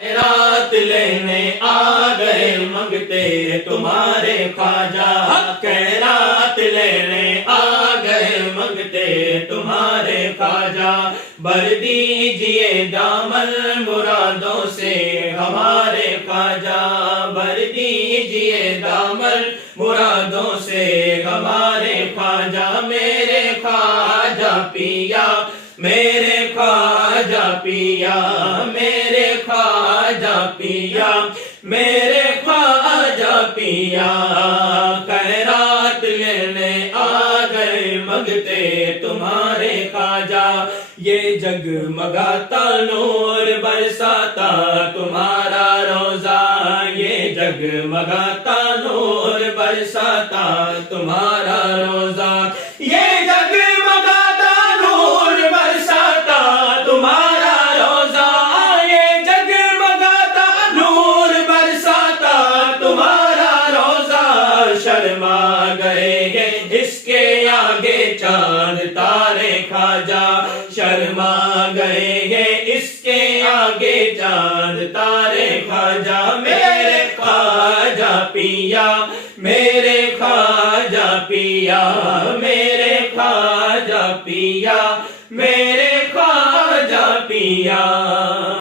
رات لینے آ گئے منگتے تمہارے خواجہ، خیرات لینے آ گئے منگتے تمہارے خواجہ، بھر دیجئے دامن مرادوں سے ہمارے خواجہ، بھر دیجئے دامن مرادوں سے ہمارے خواجہ، میرے خواجہ پیا، میرے خواجہ پیا، میرے خواجہ پیا، میرے خواجہ پیا، خیرات لینے آ گئے منگتے تمہارے خواجہ، یہ جگمگاتا نور برساتا تمہارا روزہ، یہ جگمگاتا نور برساتا تمہارا روزہ، یہ جگمگاتا نور برساتا تمہارا روزہ، یہ جگمگاتا نور برساتا تمہارا روزہ، شرما گئے ہیں اس کے آگے چاند تارے خواجہ، شرما گئے ہیں اس کے آگے چاند تارے خواجہ، میرے خواجہ پیا، میرے خواجہ پیا، میرے خواجہ پیا، میرے خواجہ پیا۔